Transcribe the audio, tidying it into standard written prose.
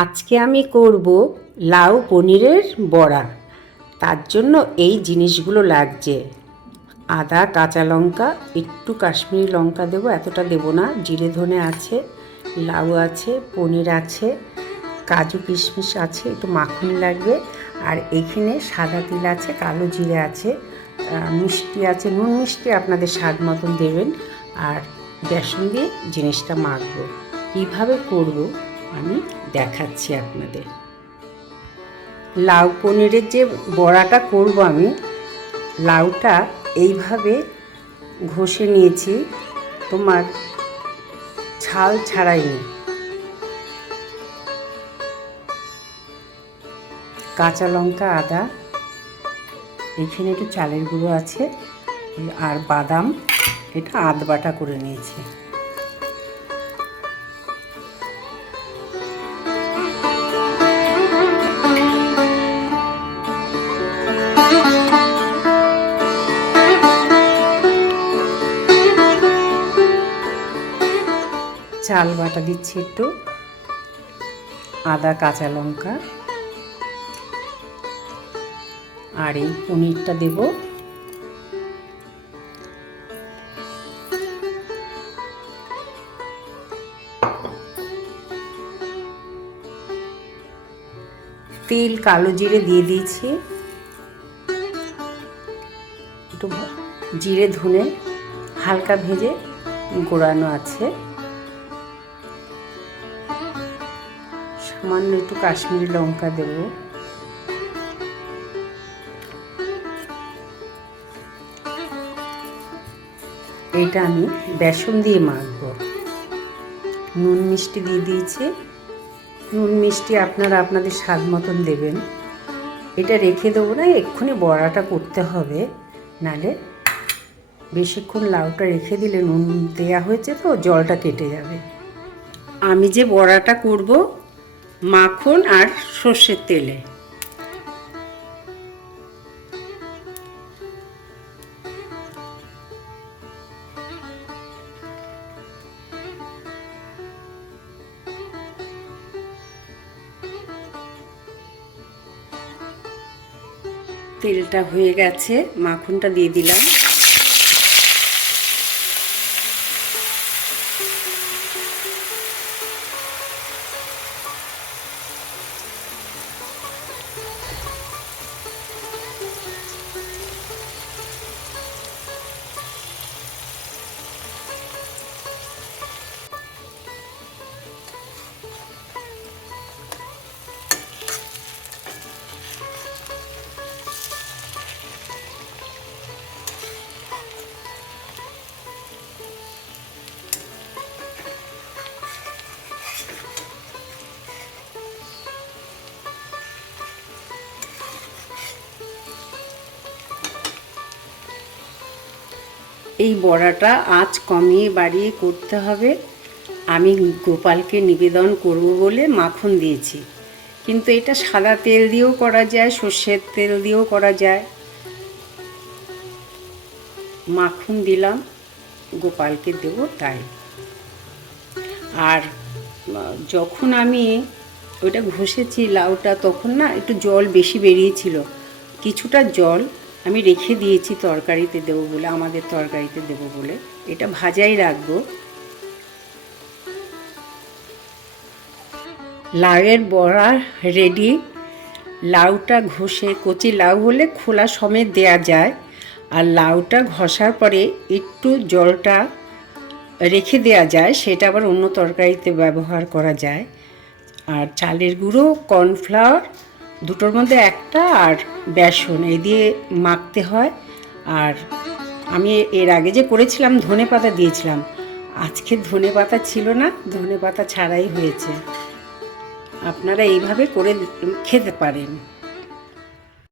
আজকে আমি করব লাউ পনিরের বড়া। তার জন্য এই জিনিসগুলো লাগছে: আদা, কাঁচা লঙ্কা, একটু কাশ্মীরি লঙ্কা দেবো, এতটা দেবো না, জিরে ধনে আছে, লাউ আছে, পনির আছে, কাজু কিশমিশ আছে, একটু মাখন লাগবে, আর এইখানে সাদা তিল আছে, কালো জিরে আছে, মিষ্টি আছে, নুন মিষ্টি আপনাদের স্বাদ মতন দেবেন, আর বেসন দিয়ে জিনিসটা মাখবো। কীভাবে করব আমি দেখাচ্ছি আপনাদের। লাউ পনিরের যে বড়াটা করব আমি, লাউটা এইভাবে ঘষে নিয়েছি, তোমার ছাল ছাড়াইনি। কাঁচা লঙ্কা, আদা, এখানে একটু চালের গুঁড়ো আছে, আর বাদাম, এটা আধ বাটা করে নিয়েছি। চাল বাটা দিচ্ছি একটু, আদা, কাঁচা লঙ্কা, আর এই পনিরটা দেব। তেল, কালো জিরে দিয়ে দিয়েছি, একটু জিরে ধনে হালকা ভেজে গোড়ানো আছে, সামান্য একটু কাশ্মীরি লঙ্কা দেব, এইটা আমি বেসন দিয়ে মাখবো। নুন মিষ্টি দিয়ে দিয়েছি, নুন মিষ্টি আপনারা আপনাদের স্বাদ মতন দেবেন। এটা রেখে দেবো না, এক্ষুনি বড়াটা করতে হবে, নালে বেশিক্ষণ লাউটা রেখে দিলে, নুন দেওয়া হয়েছে তো, জলটা কেটে যাবে। আমি যে বড়াটা করব মাখন আর সর্ষের তেলে। তেলটা হয়ে গেছে, মাখনটা দিয়ে দিলাম। এই বড়াটা আঁচ কমিয়ে বাড়িয়ে করতে হবে। আমি গোপালকে নিবেদন করব বলে মাখন দিয়েছি, কিন্তু এটা সাদা তেল দিয়েও করা যায়, সর্ষের তেল দিয়েও করা যায়। মাখন দিলাম, গোপালকে দেব তাই। আর যখন আমি ওইটা ঘষেছি লাউটা, তখন না একটু জল বেশি বেরিয়েছিল, কিছুটা জল আমি রেখে দিয়েছি তরকারিতে দেবো বলে, আমাদের তরকারিতে দেবো বলে। এটা ভাজাই রাখবো। লাউয়ের বড়া রেডি। লাউটা ঘষে, কচি লাউ হলে খোলা সমেত দেয়া যায়, আর লাউটা ঘষার পরে একটু জলটা রেখে দেয়া যায়, সেটা আবার অন্য তরকারিতে ব্যবহার করা যায়। আর চালের গুঁড়ো, কর্নফ্লাওয়ার, দুটোর মধ্যে একটা, আর বেসন, এই দিয়ে মাখতে হয়। আর আমি এর আগে যে করেছিলাম ধনে পাতা দিয়েছিলাম, আজকে ধনে পাতা ছিল না, ধনে পাতা ছাড়াই হয়েছে। আপনারা এইভাবে করে খেতে পারেন।